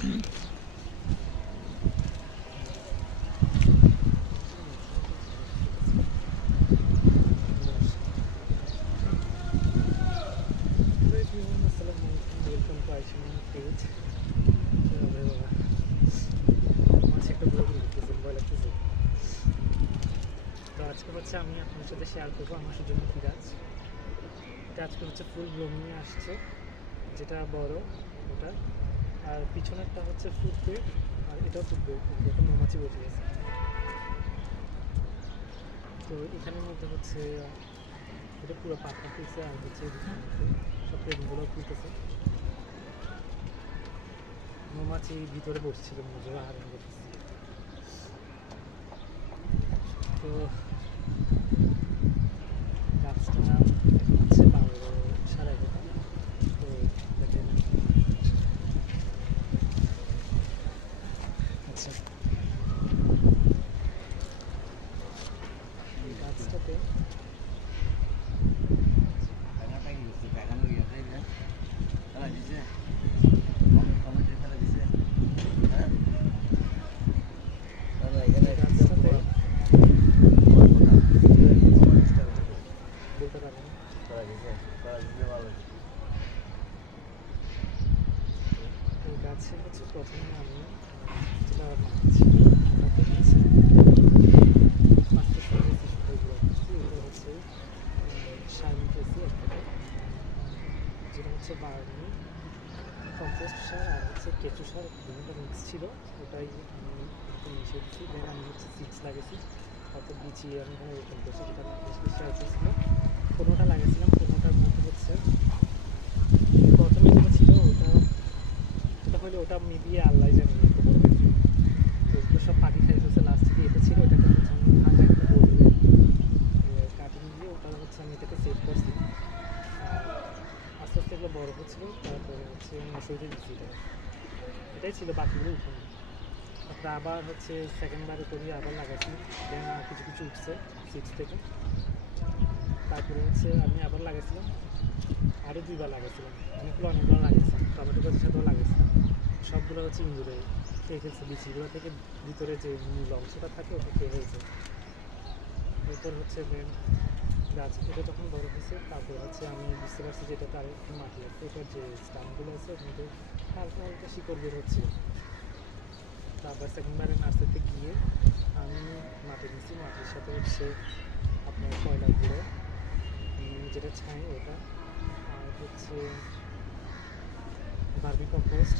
আজকে হচ্ছে আমি আপনার সাথে শেয়ার করবো আমার সূর্যমুখী গাছ। এটা আজকে হচ্ছে ফুল ব্লুম নিয়ে আসছে, যেটা বড় ওটা, আর পিছনেরটা হচ্ছে ফুটবে, আর এটাও ফুটবে, দেখুন মৌমাছি বসে গেছে। তো এখানের মধ্যে হচ্ছে এটা পুরো পাতা খুলছে, আর হচ্ছে সব প্রেমগুলো খুলতেছে। মৌমাছি ভিতরে বসছিল, মজা আহরণ করতেছে। তো গাছটার নাম হচ্ছে 11:30। তো দেখেন, আচ্ছা এই গাছটাতে বলতে পারেন এই গাছে হচ্ছে প্রথমে আমি যেটা মাখছি ওটাতে হচ্ছে পাঁচটা ওইগুলো করছি। ওটা হচ্ছে সার নিতেছি একটা, যেটা হচ্ছে বার্মি কম্পোস্ট সার আর হচ্ছে কেঁচু সার দুটো মিক্স ছিল, ওটাই আমি একটু মিশিয়ে দিচ্ছি। দেন আমি হচ্ছে সিডস লাগিয়েছি, অর্থাৎ বিছিয়ে আমি এখানে রোপণ করছি। যেটা বেশি সাহায্য ছিল, 15টা লাগিয়েছিলাম। 15টার মধ্যে হচ্ছে প্রথমে যেটা ছিল ওটা হলে ওটা মিলিয়ে আল্লাহ জানি এত বড় হয়েছে, ওগুলো সব পাখি খাই ফেলছে। লাস্ট থেকে এটা ছিল, ওটাকে হচ্ছে আমি ফাঁকা একটা বলবো কাটিং দিয়ে ওটা হচ্ছে আমি এটাকে সেভ করছি। আর আস্তে আস্তে এগুলো বড় হচ্ছিলো, তারপরে হচ্ছে আমি ওষুধে দিচ্ছি। এটাই ছিল, বাকিগুলো উঠেনি। তারপরে আবার হচ্ছে সেকেন্ডবারে করি আবার লাগাচ্ছি, দেন আর কিছু কিছু উঠছে সিডস থেকে। তারপরে হচ্ছে আমি আবার লাগাইছিলাম, আরও 2বার লাগাইছিলাম, অনেকগুলো লাগাইছিলাম। টমেটো গাছের সাথেও লাগাইছিলাম, সবগুলো হচ্ছে ইঁদুরে খেয়ে ফেলছে। বিচিগুলো থেকে ভিতরে যে মূল অংশটা থাকে ওটা খেয়ে ফেলছে। এরপর হচ্ছে মেন গাছ এটা যখন বড় হয়েছে, তারপর হচ্ছে আমি বুঝতে পারছি যে এটাতে আরও একটু মাটি আছে, এটার যে স্টামগুলো আছে কিন্তু হালকা হালকা শিকড় বের হচ্ছে। তারপর সেকেন্ডবারে নার্সারিতে গিয়ে আমি মাটি দিচ্ছি, মাটির সাথে হচ্ছে আপনার কয়লাগুলো যেটা ছাই ওটা, আর হচ্ছে ভার্মি কম্পোস্ট,